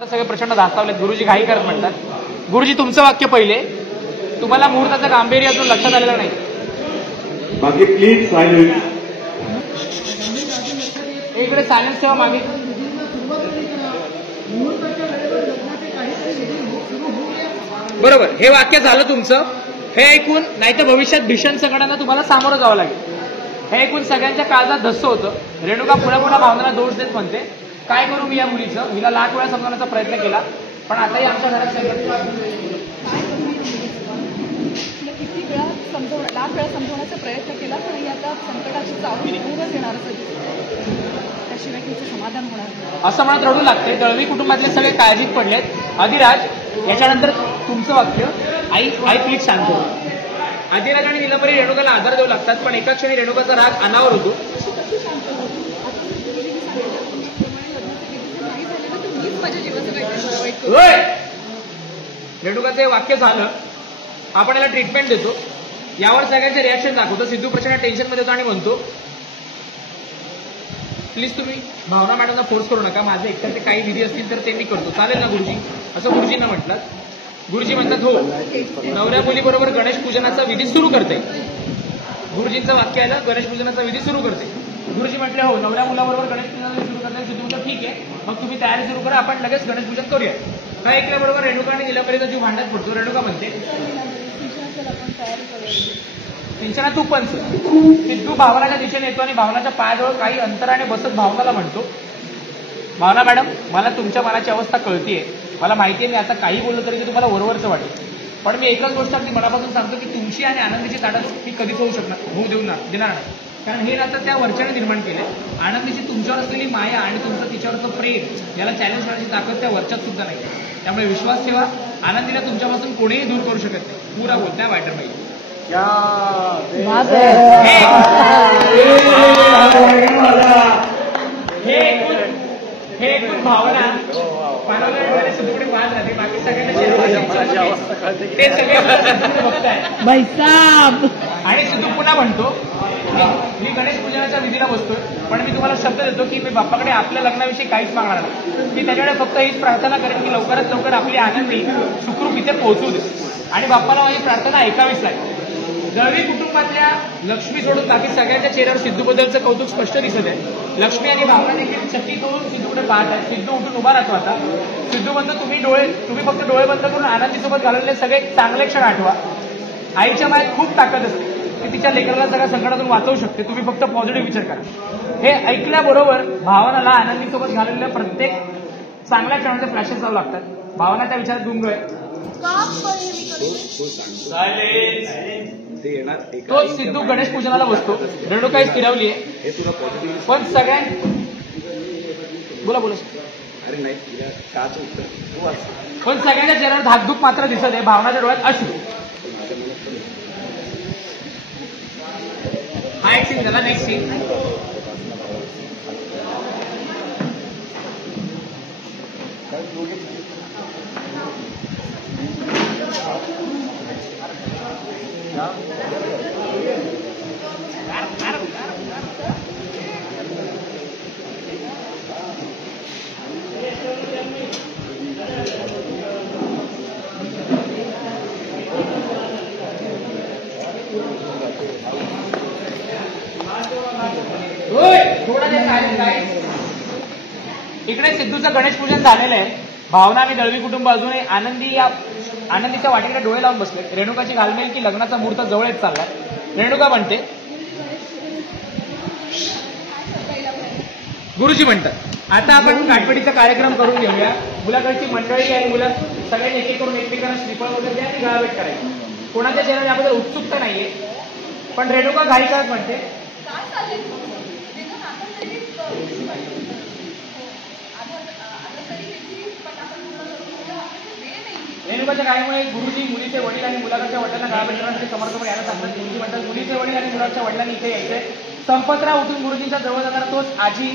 सगळे प्रचंड धास्तावलेत. गुरुजी घाई करत म्हणतात. गुरुजी तुमचं वाक्य पहिले, तुम्हाला मुहूर्ताचं गांभीर्य अजून लक्षात आलेलं नाही. बाकी प्लीज सायलेंस. इकडे सायलेन्स ठेवा मागे. बरोबर, हे वाक्य झालं तुमचं. हे ऐकून नाही तर भविष्यात भीषण संकटांना तुम्हाला सामोरं जावं लागेल. हे ऐकून सगळ्यांच्या काळजात धस्स होतं. रेणुका पुन्हा पुन्हा भावनाला दोष देत म्हणते, काय करू मी या मुलीचं? हिला लाख वेळा समजवण्याचा प्रयत्न केला, पण आताही आमच्या घरात किती वेळा लाख वेळा समजवण्याचा प्रयत्न केला, पण ही आता संकटाची चाहूल दूरच येणार त्याशिवाय तिचं समाधान होणार नाही असं म्हणत रडू लागते. दळवी कुटुंबातले सगळे काळजीत पडलेत. अधिराज, याच्यानंतर तुमचं वाक्य. आई आई प्लीज शांत हो. अधिराज आणि नीलंबरी रेणुकाला आधार देऊ लागतात, पण एका क्षणी रेणुकाचा राग अनावर होतो. रेणुकाचं हे वाक्य झालं, आपण याला ट्रीटमेंट देतो. यावर सगळ्यांचे रिॲक्शन दाखवतो. सिद्धू प्रचंड टेन्शनमध्ये होतो आणि म्हणतो, प्लीज तुम्ही भावना मॅडमला फोर्स करू नका. माझे एकट्याचे काही विधी असतील तर ते मी करतो, चालेल ना गुरुजी? असं गुरुजींना म्हटलं. गुरुजी म्हणतात, हो. नवऱ्या मुलीबरोबर गणेश पूजनाचा विधी सुरू करते. गुरुजींचं वाक्य आलं, गणेश पूजनाचा विधी सुरू करते. गुरुजी म्हटले, हो. नवऱ्या मुलाबरोबर गणेश पूजनाचा विधी सुरू करते. सिद्धू म्हणतो, ठीक आहे, मग तुम्ही तयारी सुरू करा, आपण लगेच गणेश पूजन करूया. हा ऐकल्याबरोबर रेणुका आणि नीलंबरीचा जीव भांडत पडतो. रेणुका म्हणते, सिंचना तू पण. सिद्धू भावनाच्या दिशेने येतो आणि भावनाच्या पायाजवळ काही अंतराने बसत भावनाला म्हणतो, भावना मॅडम, मला तुमच्या मनाची अवस्था कळतीये. मला माहितीये मी आता काही बोललं तरी तुम्हाला वरवरचं वाटेल, पण मी एकच गोष्ट अगदी मनापासून सांगतो की तुमची आणि आनंदीची ताटात ही कधीच होऊ देणार नाही. कारण हे नातं त्या वरच्याने निर्माण केलंय. आनंदीची तुमच्यावर असलेली माया आणि तुमचं तिच्यावरचं प्रेम याला चॅलेंज करण्याची ताकद त्या वरच्यात सुद्धा नाही. त्यामुळे विश्वास ठेवा, आनंदीला तुमच्यापासून कोणीही दूर करू शकत नाही. पुरा बोलताय वाटर पाहिजे. हे ऐकून भावना पानवल्या सिद्धूकडे पाहत राहते. बाकी सगळ्यांना ते सगळे बघताय. आणि सिद्धू पुन्हा म्हणतो, मी गणेश पूजनाच्या विधीला बसतोय, पण मी तुम्हाला शब्द देतो की मी बाप्पाकडे आपल्या लग्नाविषयी काहीच मागणार नाही. मी त्याच्याकडे फक्त हीच प्रार्थना करेन की लवकरात लवकर आपली आनंदी सुखरूप इथे पोहोचू दे. आणि बाप्पाला माझी प्रार्थना ऐकावीच लागेल. दळवी कुटुंबातल्या लक्ष्मी सोडून बाकी सगळ्यांच्या चेहऱ्यावर सिद्धूबद्दलचं कौतुक स्पष्ट दिसत आहे. लक्ष्मी आणि भावना देखील चकित होऊन सिद्धूकडे पाहत आहेत. सिद्धू उठून उभा राहतो. आता सिद्धू म्हणतो, तुम्ही फक्त डोळे बंद करून आनंदीसोबत घालवलेले सगळे चांगले क्षण आठवा. आईच्या मायात खूप ताकद असते, ती तिच्या लेकराला सगळ्या संकटातून वाचवू शकते. तुम्ही फक्त पॉझिटिव्ह विचार करा. हे ऐकल्याबरोबर भावनाला आनंदीसोबत घालवलेल्या प्रत्येक चांगल्या क्षणाचे फ्लॅशेस जाऊ लागतात. भावना त्या विचारात गुंग आहे. तो सिद्धू गणेश पूजनाला बसतो. रेणुका स्थिरावली आहे, पण बोला पण सगळ्यांच्या चेहऱ्यावर धाकधूक मात्र दिसत आहे. भावनाच्या डोळ्यात अश्रू. हा एक सीन झाला. Next scene. इकडे सिद्धूचं गणेश पूजन झालेलं आहे. भावना आणि दळवी कुटुंब अजूनही आनंदीच्या वाटेकडे डोळे लावून बसले. रेणुकाची घालमेल की लग्नाचा मुहूर्त जवळ येत चाललाय. रेणुका म्हणते, गुरुजी म्हणतात, आता आपण गाठपडीचा कार्यक्रम करून घेऊया. मुलाकडची मंडळी आणि मुलं सगळ्यांनी एक एक करून एकमेकांना श्रीफळ वगैरे द्या आणि गाळाभेट करायची. कोणाच्या चेहऱ्यावर याबद्दल उत्सुकता नाहीये, पण रेणुका घाई करत म्हणते, रेणुकाच्या गायीमुळे गुरुजी मुलीचे वडील आणि मुलाकडच्या वडिलांना गाळाभेट करण्यासाठी समर्थपणे यायला सांगतात. गुरुजी म्हणतात, मुलीचे वडील आणि मुलाच्या वडिलांनी इथे यायचंय. संपतराव उठून गुरुजींच्या जवळ जाताना तोच आजी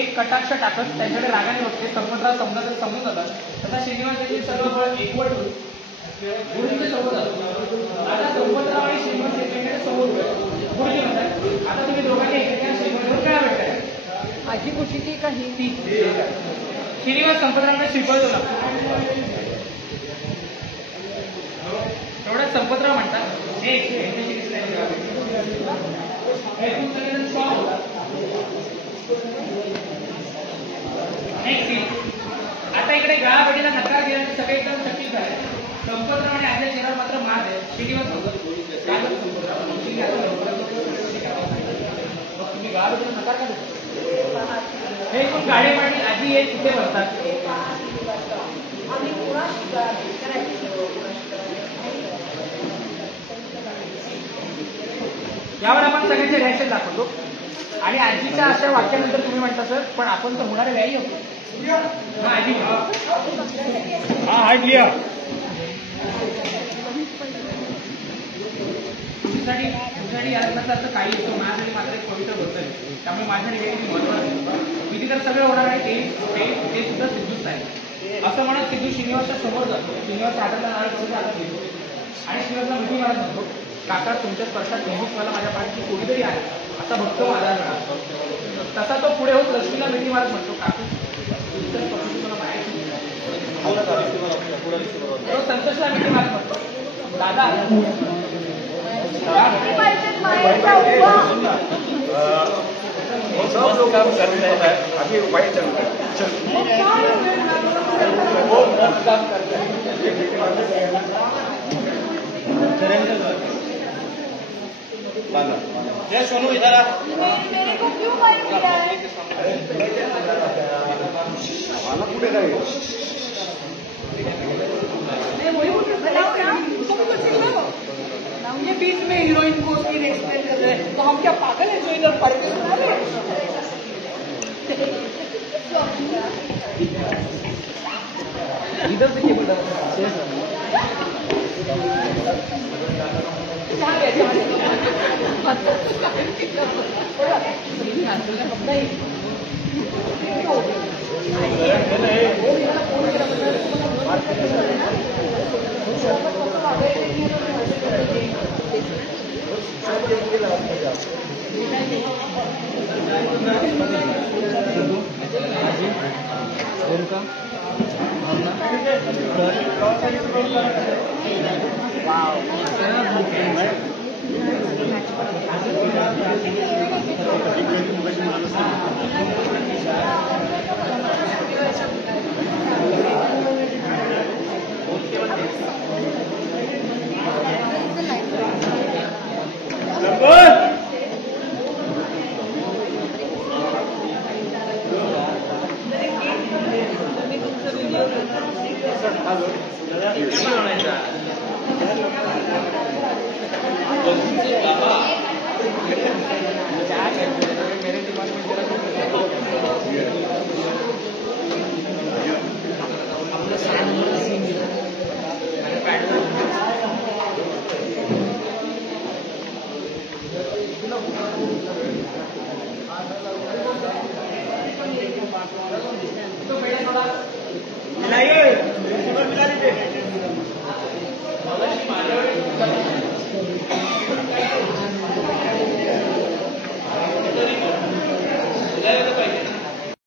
एक कटाक्ष टाकत त्यांच्याकडे रागाने बघते. संपतराव समजून जातात. तसा श्रीनिवास सर्व बळ एकवट होईल गुरुजींच्या सोबत जातो. आता संपतराव आणि श्रीनिवास एकमेकांच्या समोर गुरुजी म्हणतात, आता तुम्ही दोघांनी एकमेकांना श्रीनिवासवर गाळाभेट करा. आजी कुठली ती काही ती श्रीनिवास संपतरावांना शिकवतो ना एवढ्यात संपतराव म्हणतात हे खूप सगळेजण शॉक होतात. आता इकडे गाळाबडीला नकार दिल्याने सगळे एकदम चकित झाले. संपतराव आणि आपल्या चेहऱ्यावर मात्र मार आहे. श्रीनिवास तुम्ही गाळाबडीला नकार का देता? हे खूप गाडे पाटील आजी हे कुठे बसतात. यावर आपण सगळ्यांचे रिॲक्शन दाखवतो आणि आजीच्या अशा वाक्यानंतर तुम्ही म्हणता सर पण आपण तर होणारे व्यायी होतो. आजी हार्ड लिया तुझ्यासाठी या लग्नाचा अर्थ काही येतो. माझ्यासाठी मात्र एक पवित्र गोष्ट आहे. त्यामुळे माझ्या रिलेटिव्ह महत्वाचं विधी तर सगळं होणार आहे ते सुद्धा सिद्धूच आहे. असं म्हणत सिद्धू श्रीनिवासच्या समोर जातो. श्रीनिवास हाताला नारळ करून हातात घेतो आणि श्रीनिवासला मिठी मारत म्हणतो काका तुमच्या स्पर्शात नेहमीच मला माझ्या पाठीची कोणीतरी आहे असा भक्त माझा मिळाला. तसा तो पुढे होत लक्ष्मीला मिठी मारत म्हणतो काकू तुमच्या स्पर्शात मला माहिती तो संतोषला मिठी मारत म्हणतो दादा सब काम करते हैं अभी वाइट चल रहा है. सोनू इधर आ. मेरे को क्यों मार दिया है? कुठे काय बताओ ना, तुम कुछ सिखाओ. ये बीच में हीरोइन को उसकी एक्सप्लेन कर रहे हैं तो हम क्या पागल है जो इधर पढ़ के सुना रहे हैं? इधर से केबल क्या